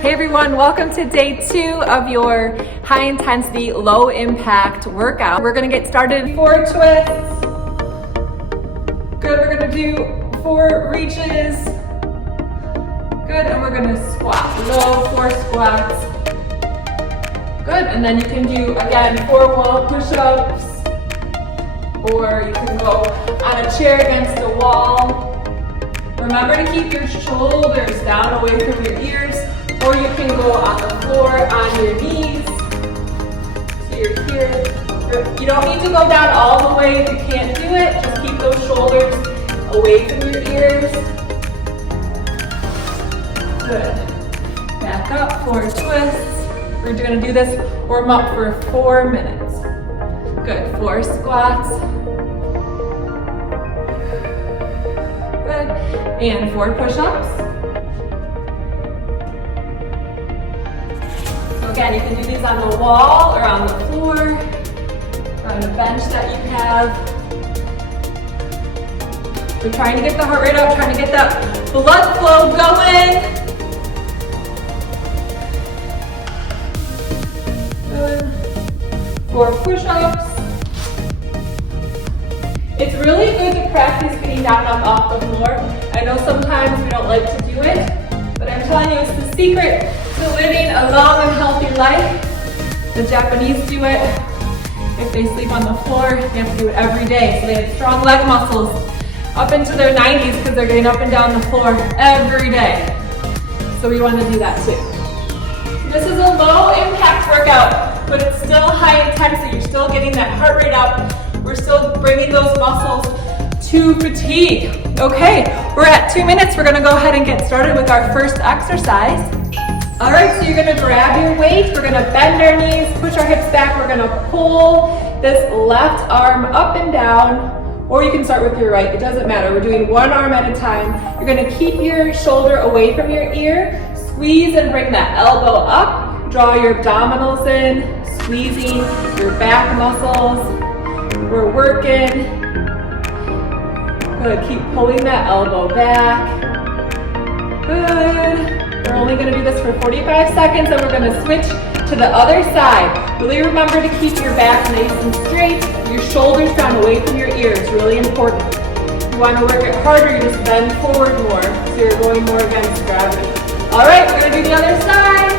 Hey everyone, welcome to day 2 of your high intensity, low impact workout. We're gonna get started. 4 twists. Good, we're gonna do 4 reaches. Good, and we're gonna squat. Low 4 squats. Good, and then you can do, again, 4 wall push-ups. Or you can go on a chair against a wall. Remember to keep your shoulders down away from your ears, or you can go on the floor on your knees. So you're here. You don't need to go down all the way if you can't do it. Just keep those shoulders away from your ears. Good. Back up, 4 twists. We're gonna do this, warm up for 4 minutes. Good, 4 squats. Good, and 4 push-ups. So again, you can do these on the wall or on the floor, or on a bench that you have. We're trying to get the heart rate up, trying to get that blood flow going. Good. 4 push-ups. It's really good to practice getting down and up off the floor. I know sometimes we don't like to do it, but I'm telling you, it's the secret to living a long and healthy life. The Japanese do it. If they sleep on the floor, they have to do it every day. So they have strong leg muscles up into their 90s because they're getting up and down the floor every day. So we want to do that too. This is a low impact workout, but it's still high intensity. You're still getting that heart rate up. We're still bringing those muscles to fatigue. Okay, we're at 2 minutes. We're gonna go ahead and get started with our first exercise. All right, so you're gonna grab your weight. We're gonna bend our knees, push our hips back. We're gonna pull this left arm up and down, or you can start with your right. It doesn't matter. We're doing one arm at a time. You're gonna keep your shoulder away from your ear. Squeeze and bring that elbow up. Draw your abdominals in, squeezing your back muscles. We're working. Good, keep pulling that elbow back. Good. We're only gonna do this for 45 seconds and we're gonna switch to the other side. Really remember to keep your back nice and straight, your shoulders down away from your ears, really important. If you wanna work it harder, you just bend forward more, so you're going more against gravity. All right, we're gonna do the other side.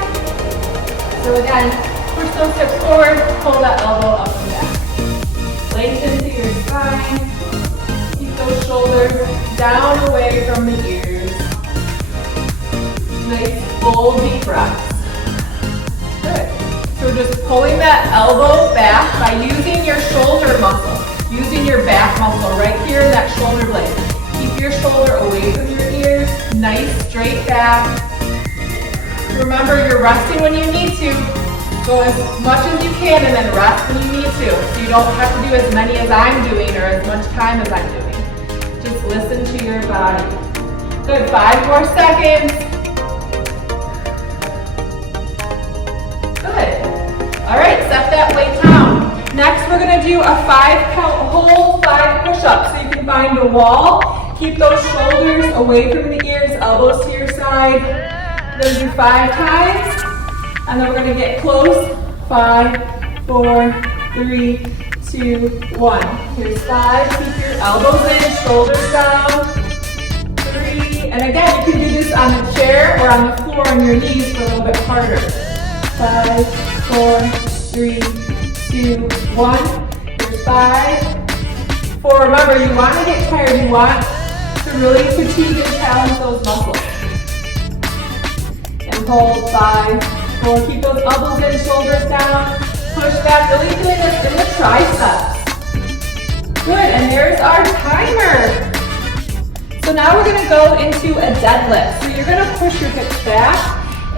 So again, push those hips forward, pull that elbow up and back. Lengthen to your spine. Keep those shoulders down away from the ears. Nice full deep breaths. Good. So we're just pulling that elbow back by using your shoulder muscle, using your back muscle right here in that shoulder blade. Keep your shoulder away from your ears. Nice straight back. Remember, you're resting when you need to. Go as much as you can and then rest when you need to. So you don't have to do as many as I'm doing or as much time as I'm doing. Just listen to your body. Good, 5 more seconds. Good. All right, set that weight down. Next, we're gonna do a 5 count whole 5 push-ups. So you can find a wall. Keep those shoulders away from the ears, elbows to your side. We're gonna do 5 times. And then we're gonna get close. 5, 4, 3, 2, 1. Here's 5. Keep your elbows in, shoulders down. 3. And again, you can do this on a chair or on the floor on your knees for a little bit harder. 5, 4, 3, 2, 1. Here's 5. 4. Remember, you want to get tired. You want to really fatigue and challenge those muscles. And hold 5. 4, keep those elbows in, shoulders down, push back, really doing this in the triceps. Good, and there's our timer. So now we're gonna go into a deadlift. So you're gonna push your hips back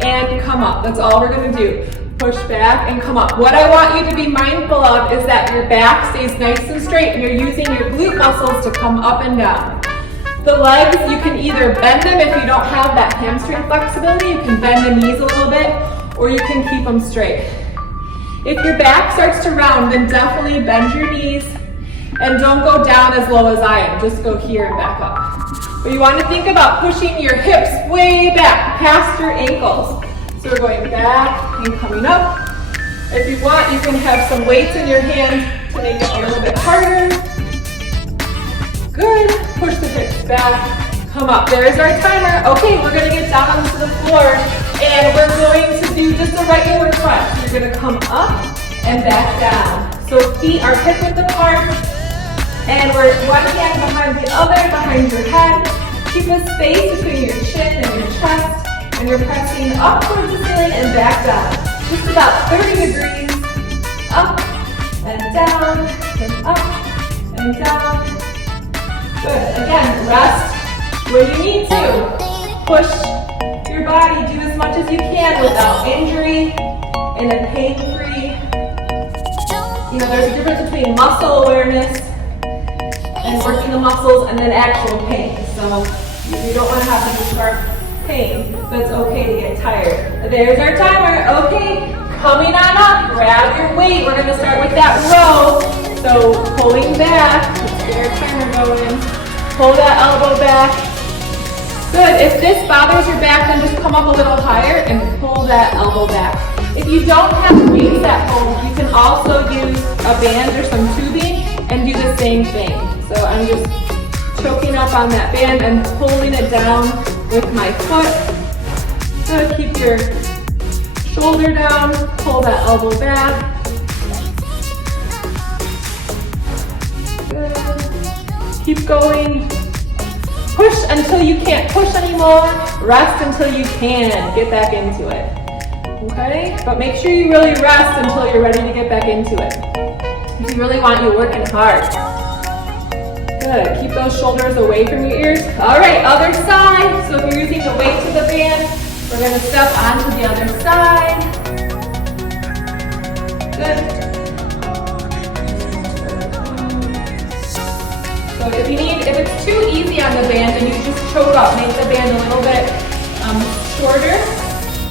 and come up. That's all we're gonna do. Push back and come up. What I want you to be mindful of is that your back stays nice and straight and you're using your glute muscles to come up and down. The legs, you can either bend them if you don't have that hamstring flexibility. You can bend the knees a little bit, or you can keep them straight. If your back starts to round, then definitely bend your knees and don't go down as low as I am. Just go here and back up. But you want to think about pushing your hips way back past your ankles. So we're going back and coming up. If you want, you can have some weights in your hand to make it a little bit harder. Good. Push the hips back. Come up. There's our timer. Okay, we're going to get down onto the floor and we're going to do just a regular crunch. You're going to come up and back down. So feet are hip width apart and we're one hand behind the other, behind your head. Keep a space between your chin and your chest and you're pressing up towards the ceiling and back down. Just about 30 degrees. Up and down and up and down. Good. Again, rest when you need to. Push your body. Do as much as you can without injury in a pain-free. You know, there's a difference between muscle awareness and working the muscles and then actual pain. So you don't want to have any sharp pain, but it's okay to get tired. There's our timer. Okay, coming on up. Grab your weight. We're going to start with that row. So pulling back. Let's get our timer going. Pull that elbow back. Good. If this bothers your back, then just come up a little higher and pull that elbow back. If you don't have weights at home, you can also use a band or some tubing and do the same thing. So I'm just choking up on that band and pulling it down with my foot. Good. Keep your shoulder down. Pull that elbow back. Good. Keep going. Push until you can't push anymore. Rest until you can. Get back into it. Okay? But make sure you really rest until you're ready to get back into it. If you really want you working hard. Good. Keep those shoulders away from your ears. All right, other side. So if you're using the weight to the band, we're going to step onto the other side. Good. So if it's too easy on the band, then you just choke up. Make the band a little bit shorter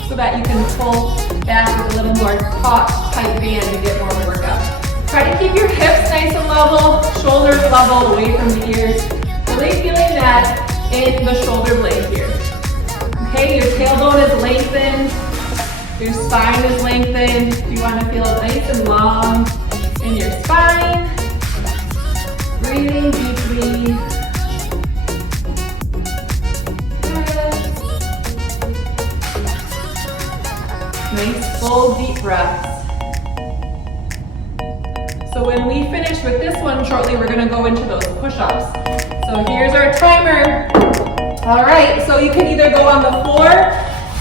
so that you can pull back with a little more taut, tight band to get more workout. Try to keep your hips nice and level, shoulders level away from the ears. Really feeling that in the shoulder blade here. Okay, your tailbone is lengthened, your spine is lengthened. You want to feel nice and long in your spine. Breathing deeply. Good. Nice full deep breaths. So when we finish with this one shortly, we're going to go into those push-ups. So here's our timer. All right, so you can either go on the floor.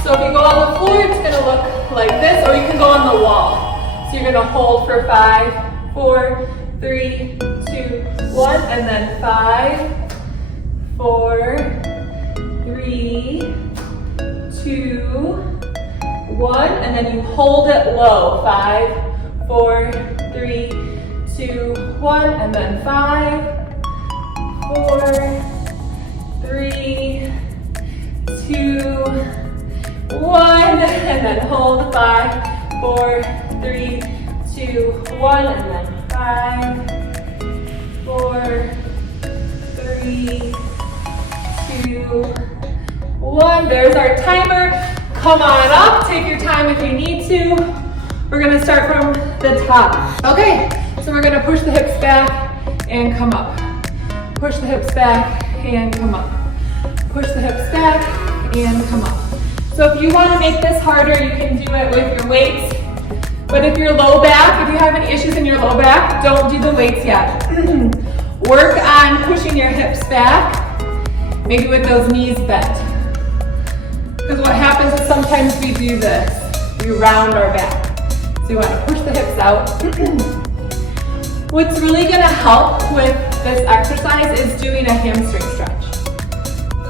So if you go on the floor, it's going to look like this, or you can go on the wall. So you're going to hold for 5, 4, 3, 2, 1, and then 5, 4, 3, 2, 1, and then you hold it low. 5, 4, 3, 2, 1, and then 5, 4, 3, 2, 1, and then hold 5, 4, 3, 2, 1, and then 5, 4, 3, 2, 1. There's our timer. Come on up. Take your time if you need to. We're going to start from the top. Okay, so we're going to push the hips back and come up. Push the hips back and come up. Push the hips back and come up. So if you want to make this harder, you can do it with your weights. But if you're low back, if you have any issues in your low back, don't do the weights yet. Work on pushing your hips back, maybe with those knees bent. Because what happens is sometimes we do this. We round our back. So you want to push the hips out. What's really going to help with this exercise is doing a hamstring stretch.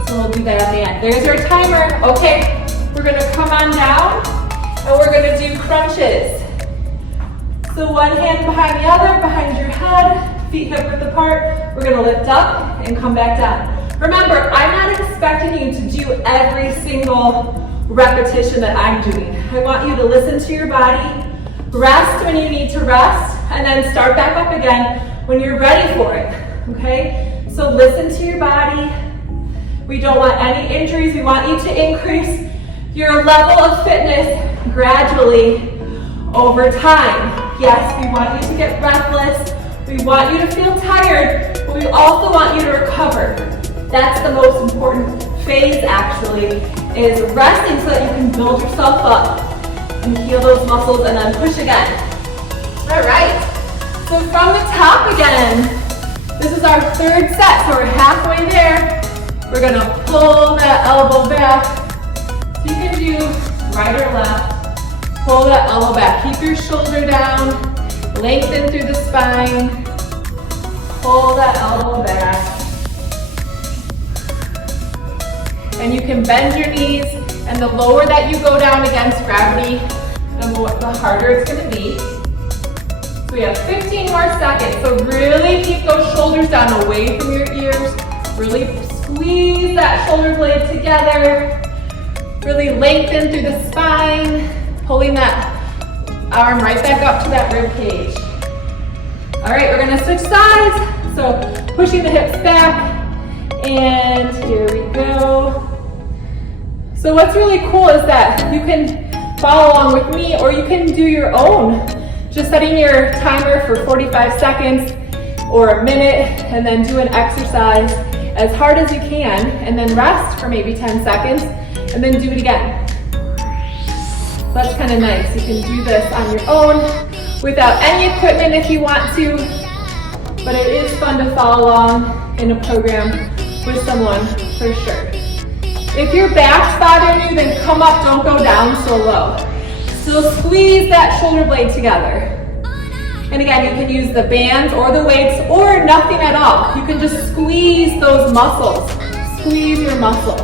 So we'll do that at the end. There's your timer. Okay, we're going to come on down and we're going to do crunches. So one hand behind the other, behind your head, feet hip width apart. We're going to lift up and come back down. Remember, I'm not expecting you to do every single repetition that I'm doing. I want you to listen to your body, rest when you need to rest, and then start back up again when you're ready for it, okay? So listen to your body. We don't want any injuries. We want you to increase your level of fitness gradually over time. Yes, we want you to get breathless. We want you to feel tired, but we also want you to recover. That's the most important phase actually, is resting so that you can build yourself up and heal those muscles and then push again. All right, so from the top again, this is our third set, so we're halfway there. We're gonna pull that elbow back. So you can do right or left. Pull that elbow back. Keep your shoulder down. Lengthen through the spine. Pull that elbow back. And you can bend your knees, and the lower that you go down against gravity, the harder it's gonna be. So we have 15 more seconds. So really keep those shoulders down away from your ears. Really squeeze that shoulder blade together. Really lengthen through the spine, pulling that arm right back up to that rib cage. All right, we're gonna switch sides. So pushing the hips back, and here we go. So what's really cool is that you can follow along with me, or you can do your own. Just setting your timer for 45 seconds or a minute, and then do an exercise as hard as you can, and then rest for maybe 10 seconds, and then do it again. That's kind of nice. You can do this on your own without any equipment if you want to, but it is fun to follow along in a program with someone for sure. If your back's bothering you, then come up, don't go down so low. So squeeze that shoulder blade together. And again, you can use the bands or the weights or nothing at all. You can just squeeze those muscles. Squeeze your muscles.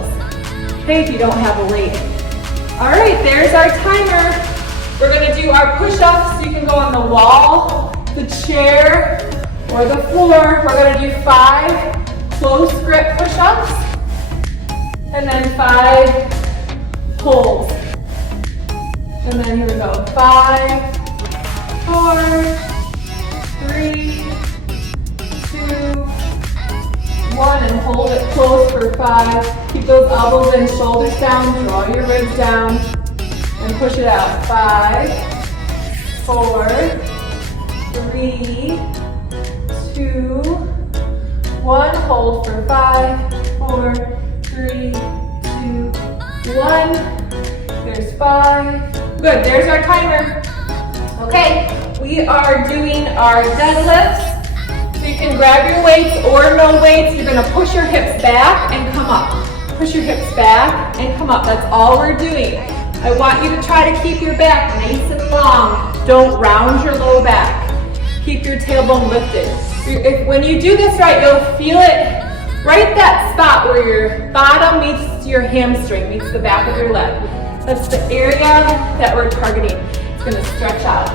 Okay, if you don't have a weight. All right, there's our timer. We're gonna do our push-ups. You can go on the wall, the chair, or the floor. We're gonna do 5 close grip push-ups, and then 5 pulls. And then here we go, 5, 4, 3, 2, 1, and hold it close for 5. Keep those elbows and shoulders down, draw your ribs down, and push it out. 5, 4, 3, 2, 1. Hold for 5, 4, 3, 2, 1. There's 5. Good, there's our timer. Okay, we are doing our deadlifts. So you can grab your weights or no weights. You're gonna push your hips back and come up. Push your hips back and come up. That's all we're doing. I want you to try to keep your back nice and long. Don't round your low back. Keep your tailbone lifted. When you do this right, you'll feel it right that spot where your bottom meets your hamstring, meets the back of your leg. That's the area that we're targeting. It's gonna stretch out.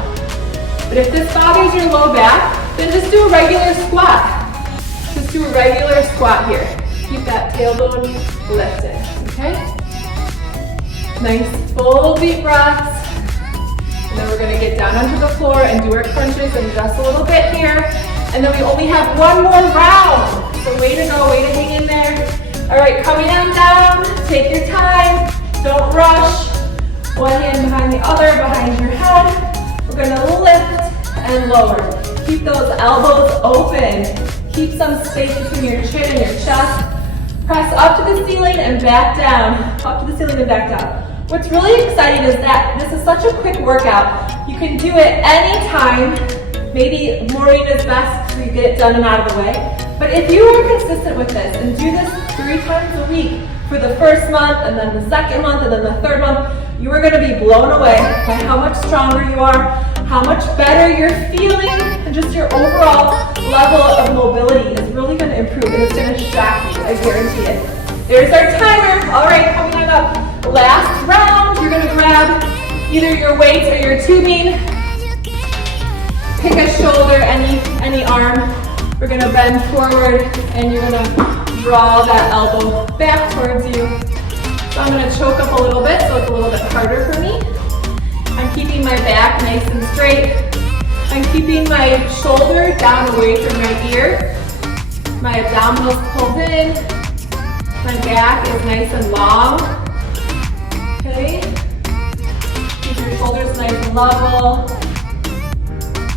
But if this bothers your low back, then just do a regular squat. Just do a regular squat here. Keep that tailbone lifted, okay? Nice full deep breaths. And then we're gonna get down onto the floor and do our crunches in just a little bit here. And then we only have one more round. So way to go, way to hang in there. All right, coming on down, take your time. Don't rush. One hand behind the other, behind your head. We're gonna lift and lower. Keep those elbows open. Keep some space between your chin and your chest. Press up to the ceiling and back down. Up to the ceiling and back down. What's really exciting is that this is such a quick workout. You can do it anytime. Maybe morning is best so you get it done and out of the way. But if you are consistent with this and do this 3 times a week for the first month, and then the second month, and then the third month, you are going to be blown away by how much stronger you are, how much better you're feeling, and just your overall level of mobility is really going to improve, and it's going to shock you, I guarantee it. There's our timer. All right, coming on up. Last round, you're going to grab either your weights or your tubing. Pick a shoulder, any arm. We're going to bend forward, and you're going to draw that elbow back towards you. So I'm going to choke up a little bit, so it's a little bit harder for me. I'm keeping my back nice and straight. I'm keeping my shoulder down away from my ear. My abdominals pulled in. My back is nice and long. Okay. level.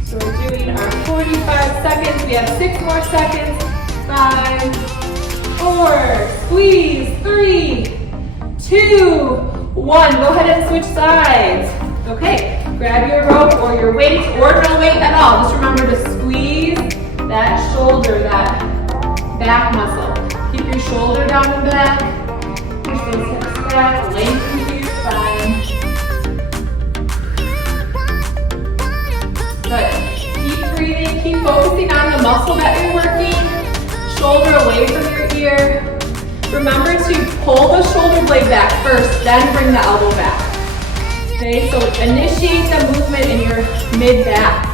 So we're doing our 45 seconds. We have 6 more seconds. 5, 4, squeeze, 3, 2, 1. Go ahead and switch sides. Okay, grab your rope or your weight or no weight at all. Just remember to squeeze that shoulder, that back muscle. Keep your shoulder down and back. Push those hips back, lengthen through your spine. Good. Keep breathing, keep focusing on the muscle that you're working. Shoulder away from your ear. Remember to pull the shoulder blade back first, then bring the elbow back. Okay, so initiate the movement in your mid-back,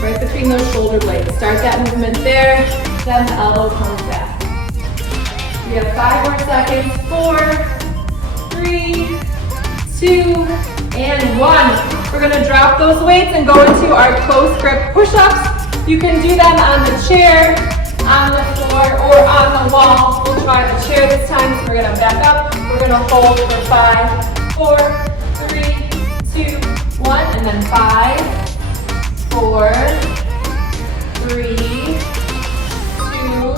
right between those shoulder blades. Start that movement there, then the elbow comes back. We have 5 more seconds. 4, 3, 2, and 1. We're gonna drop those weights and go into our close grip push-ups. You can do them on the chair, on the floor, or on the wall. We'll try the chair this time, so we're gonna back up. We're gonna hold for 5, 4, 3, 2, 1, and then 5, 4, 3, 2,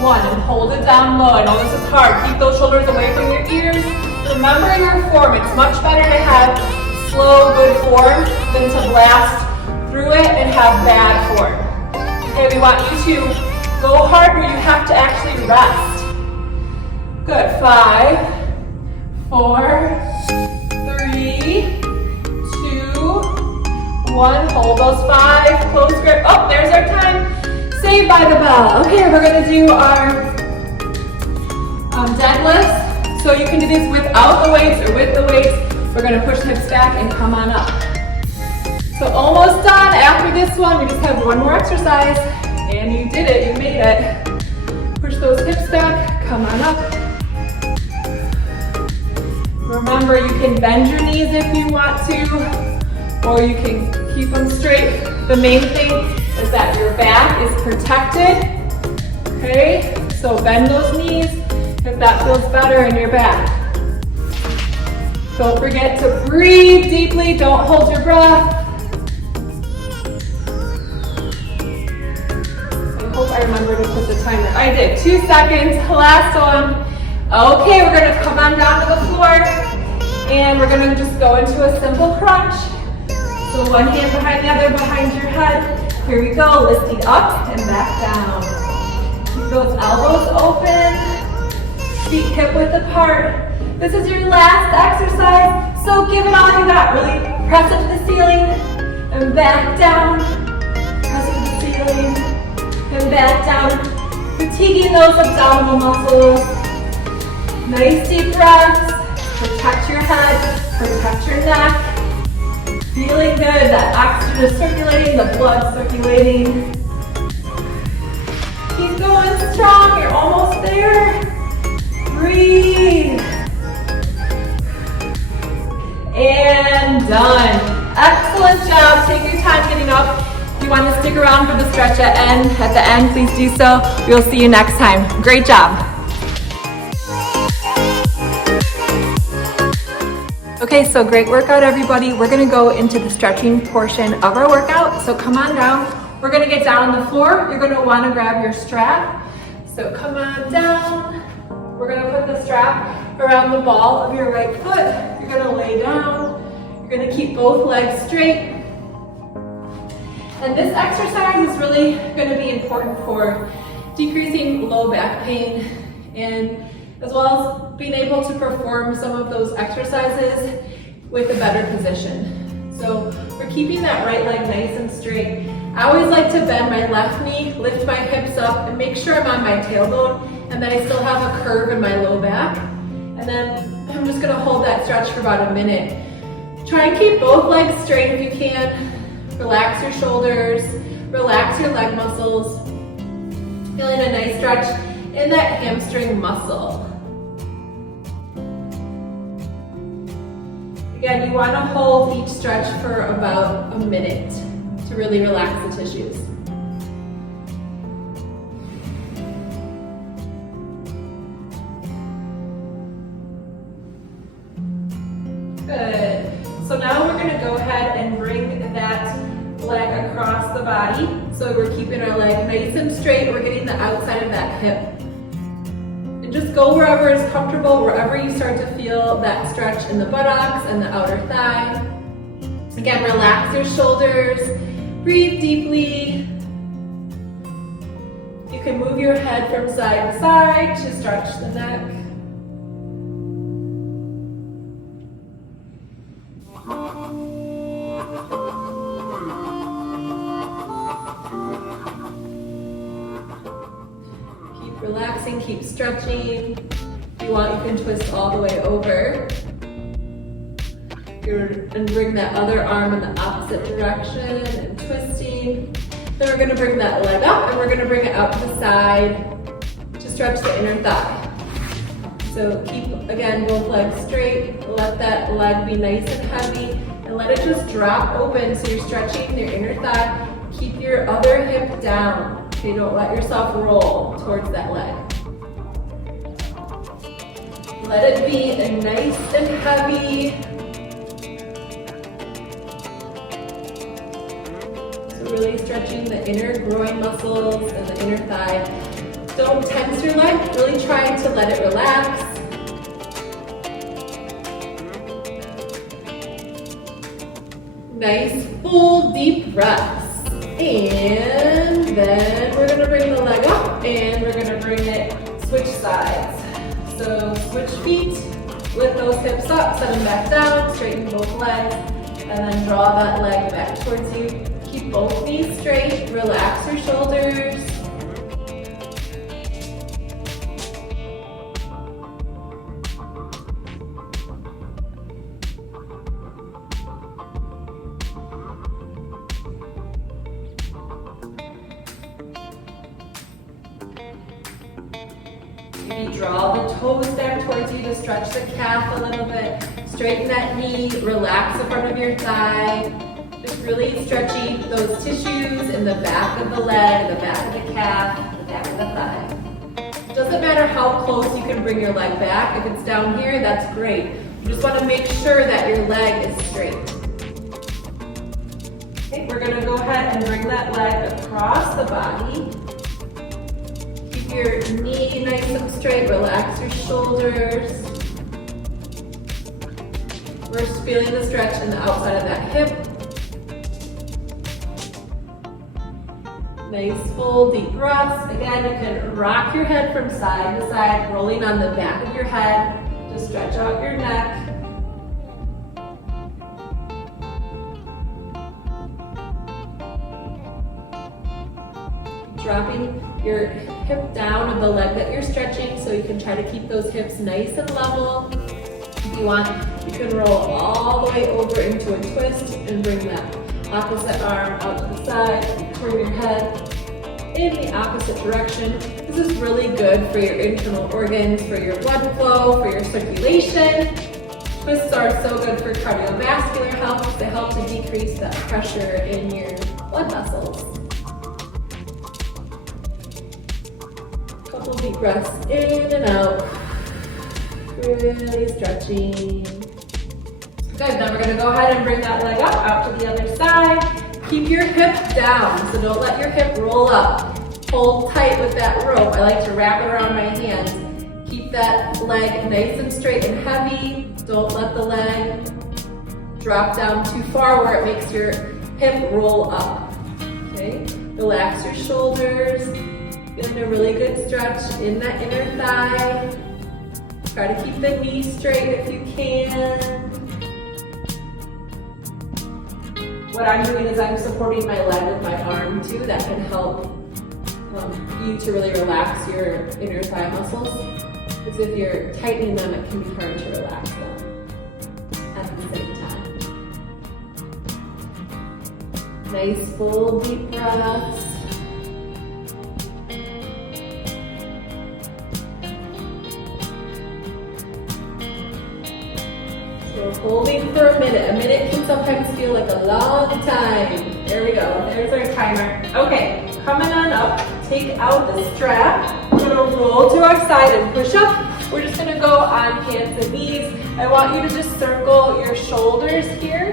1, and hold it down low. I know this is hard. Keep those shoulders away from your ears. Remember your form. It's much better to have slow, good form than to blast through it and have bad form. Okay, we want you to go hard where you have to actually rest. Good. 5, 4, 3, 2, 1. Hold those 5. Close grip. Oh, there's our time. Saved by the bell. Okay, we're going to do our deadlifts. So you can do this without the weights or with the weights. We're going to push the hips back and come on up. So almost done. After this one, we just have one more exercise. And you did it. You made it. Push those hips back. Come on up. Remember, you can bend your knees if you want to, or you can keep them straight. The main thing is that your back is protected. Okay? So bend those knees if that feels better in your back. Don't forget to breathe deeply. Don't hold your breath. I hope I remember to put the timer. I did. 2 seconds. Last one. Okay, we're going to come on down to the floor. And we're going to just go into a simple crunch. So one hand behind the other behind your head. Here we go. Lifting up and back down. Keep those elbows open. Feet hip width apart. This is your last exercise, so give it all you got. Really press it to the ceiling and back down. Press it to the ceiling and back down. Fatiguing those abdominal muscles. Nice deep breaths. Protect your head, protect your neck. Feeling good, that oxygen is circulating, the blood circulating. Keep going strong, you're almost there. Breathe. And done. Excellent job. Take your time getting up. If you want to stick around for the stretch at the end, please do so. We'll see you next time. Great job. Okay, so great workout, everybody. We're gonna go into the stretching portion of our workout. So come on down. We're gonna get down on the floor. You're gonna wanna grab your strap. So come on down. We're gonna put the strap around the ball of your right foot. You're gonna lay down. You're gonna keep both legs straight. And this exercise is really gonna be important for decreasing low back pain and as well as being able to perform some of those exercises with a better position. So we're keeping that right leg nice and straight. I always like to bend my left knee, lift my hips up, and make sure I'm on my tailbone, and then I still have a curve in my low back. And then I'm just gonna hold that stretch for about a minute. Try and keep both legs straight if you can. Relax your shoulders, relax your leg muscles. Feeling a nice stretch in that hamstring muscle. Again, you want to hold each stretch for about a minute to really relax the tissues. Good. So now we're gonna go ahead and bring that leg across the body. So we're keeping our leg nice and straight. We're getting the outside of that hip. And just go wherever is comfortable, wherever you start to feel that stretch in the buttocks and the outer thigh. Again, relax your shoulders, breathe deeply. You can move your head from side to side to stretch the neck. Keep relaxing, keep stretching. If you want, you can twist all the way over. And bring that other arm in the opposite direction and twisting. Then we're gonna bring that leg up and we're gonna bring it out to the side to stretch the inner thigh. So keep, again, both legs straight. Let that leg be nice and heavy and let it just drop open so you're stretching your inner thigh. Keep your other hip down. Okay, don't let yourself roll towards that leg. Let it be nice and heavy. Really stretching the inner groin muscles and the inner thigh. Don't tense your leg, really try to let it relax. Nice, full, deep breaths. And then we're gonna bring the leg up and we're gonna bring it, switch sides. So switch feet, lift those hips up, set them back down, straighten both legs, and then draw that leg back towards you. Keep both knees straight, relax your shoulders. Maybe draw the toes back towards you to stretch the calf a little bit. Straighten that knee, relax the front of your thigh. Just really stretching those tissues in the back of the leg, the back of the calf, the back of the thigh. It doesn't matter how close you can bring your leg back. If it's down here, that's great. You just want to make sure that your leg is straight. Okay, we're going to go ahead and bring that leg across the body. Keep your knee nice and straight. Relax your shoulders. We're just feeling the stretch in the outside of that hip. Nice, full, deep breaths. Again, you can rock your head from side to side, rolling on the back of your head to stretch out your neck. Dropping your hip down of the leg that you're stretching so you can try to keep those hips nice and level. If you want, you can roll all the way over into a twist and bring that opposite arm out to the side. Turn your head in the opposite direction. This is really good for your internal organs, for your blood flow, for your circulation. Twists are so good for cardiovascular health. They help to decrease that pressure in your blood vessels. Couple deep breaths in and out. Really stretching. Good, then we're gonna go ahead and bring that leg up, out to the other side. Keep your hip down, so don't let your hip roll up. Hold tight with that rope. I like to wrap it around my hands. Keep that leg nice and straight and heavy. Don't let the leg drop down too far where it makes your hip roll up. Okay, relax your shoulders. Getting a really good stretch in that inner thigh. Try to keep the knees straight if you can. What I'm doing is I'm supporting my leg with my arm too. That can help you to really relax your inner thigh muscles. Because if you're tightening them, it can be hard to relax them at the same time. Nice, full, deep breaths. So holding for a minute. A minute can sometimes feel like a long time. There we go. There's our timer. Okay, coming on up. Take out the strap. We're gonna roll to our side and push up. We're just gonna go on hands and knees. I want you to just circle your shoulders here.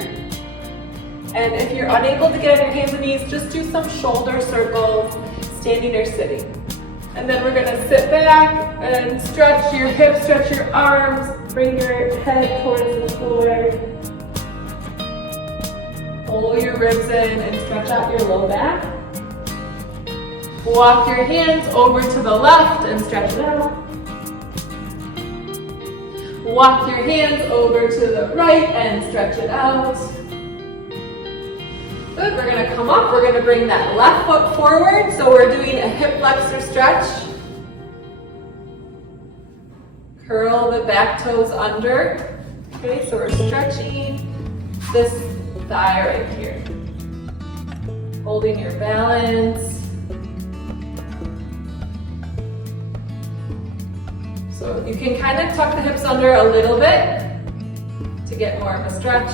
And if you're unable to get on your hands and knees, just do some shoulder circles, standing or sitting. And then we're gonna sit back and stretch your hips, stretch your arms, bring your head towards the floor. Pull your ribs in and stretch out your low back. Walk your hands over to the left and stretch it out. Walk your hands over to the right and stretch it out. Good, we're gonna come up, we're gonna bring that left foot forward, so we're doing a hip flexor stretch. Curl the back toes under. Okay, so we're stretching this thigh right here. Holding your balance. So you can kind of tuck the hips under a little bit to get more of a stretch.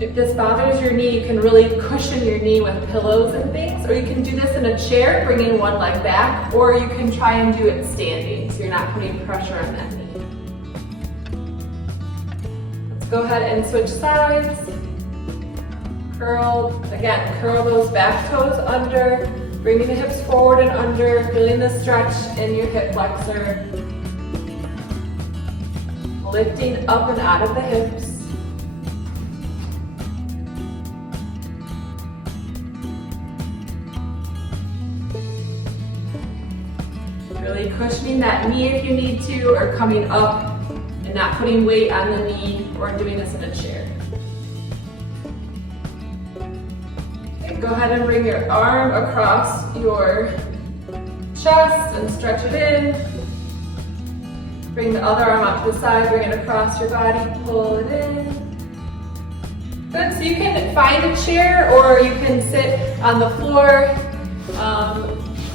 If this bothers your knee, you can really cushion your knee with pillows and things, or you can do this in a chair, bringing one leg back, or you can try and do it standing, so you're not putting pressure on that knee. Let's go ahead and switch sides. Curl those back toes under, bringing the hips forward and under, feeling the stretch in your hip flexor. Lifting up and out of the hips. Really cushioning that knee if you need to, or coming up and not putting weight on the knee, or doing this in a chair. Okay, go ahead and bring your arm across your chest and stretch it in. Bring the other arm up to the side, bring it across your body, pull it in. Good, so you can find a chair or you can sit on the floor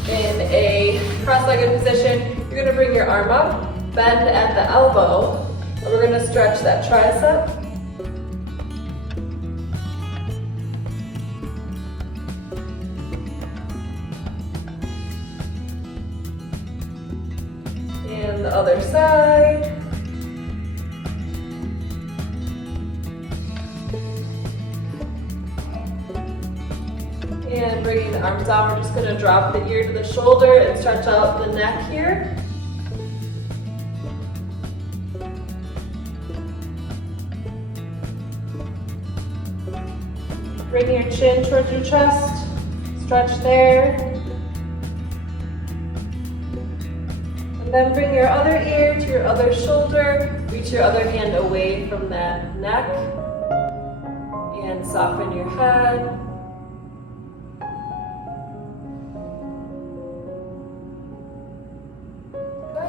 in a cross-legged position. You're gonna bring your arm up, bend at the elbow, and we're gonna stretch that tricep. And the other side. And bringing the arms down, we're just going to drop the ear to the shoulder and stretch out the neck here. Bring your chin towards your chest, stretch there. And then bring your other ear to your other shoulder, reach your other hand away from that neck, and soften your head.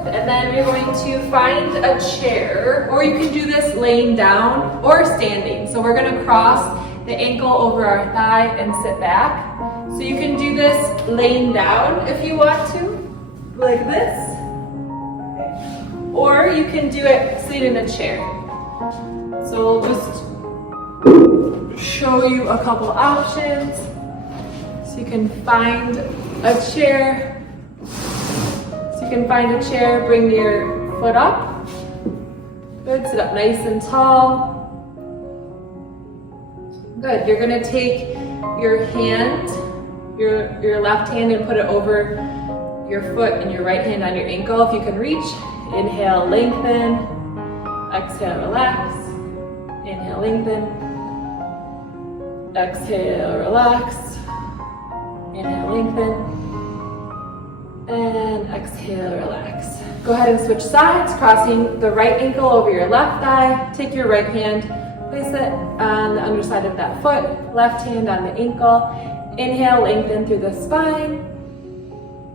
And then you're going to find a chair, or you can do this laying down or standing. So we're going to cross the ankle over our thigh and sit back. So you can do this laying down if you want to, like this. Or you can do it sitting in a chair. So we'll just show you a couple options. So you can find a chair. You can find a chair, bring your foot up. Good, sit up nice and tall. Good, you're gonna take your hand, your left hand, and put it over your foot and your right hand on your ankle if you can reach. Inhale, lengthen. Exhale, relax. Inhale, lengthen. Exhale, relax. Inhale, lengthen. And exhale, relax. Go ahead and switch sides, crossing the right ankle over your left thigh. Take your right hand, place it on the underside of that foot, left hand on the ankle. Inhale, lengthen through the spine.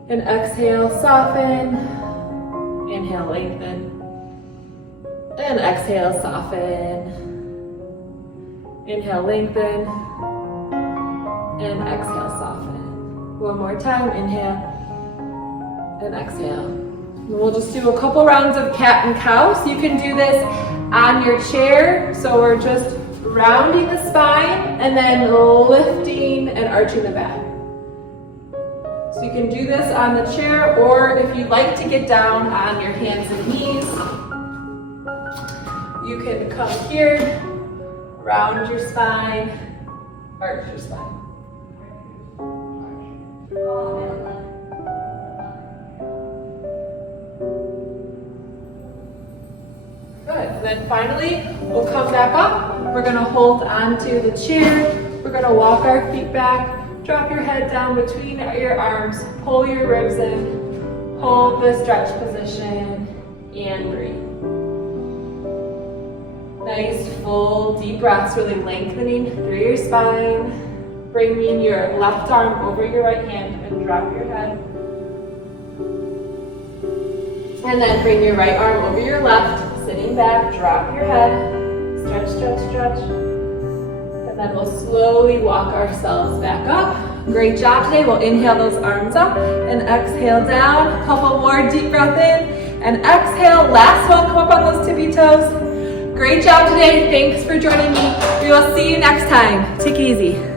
And exhale, soften. Inhale, lengthen. And exhale, soften. Inhale, lengthen. And exhale, soften. One more time, inhale. And exhale. And we'll just do a couple rounds of cat and cow. So you can do this on your chair. So we're just rounding the spine and then lifting and arching the back. So you can do this on the chair, or if you'd like to get down on your hands and knees, you can come here, round your spine, arch your spine. Good. And then finally, we'll come back up. We're going to hold onto the chair. We're going to walk our feet back. Drop your head down between your arms. Pull your ribs in. Hold the stretch position and breathe. Nice full deep breaths, really lengthening through your spine. Bringing your left arm over your right hand and drop your head. And then bring your right arm over your left, sitting back, drop your head. Stretch, stretch, stretch. And then we'll slowly walk ourselves back up. Great job today. We'll inhale those arms up and exhale down. Couple more deep breath in and exhale. Last one, come up on those tippy toes. Great job today. Thanks for joining me. We will see you next time. Take it easy.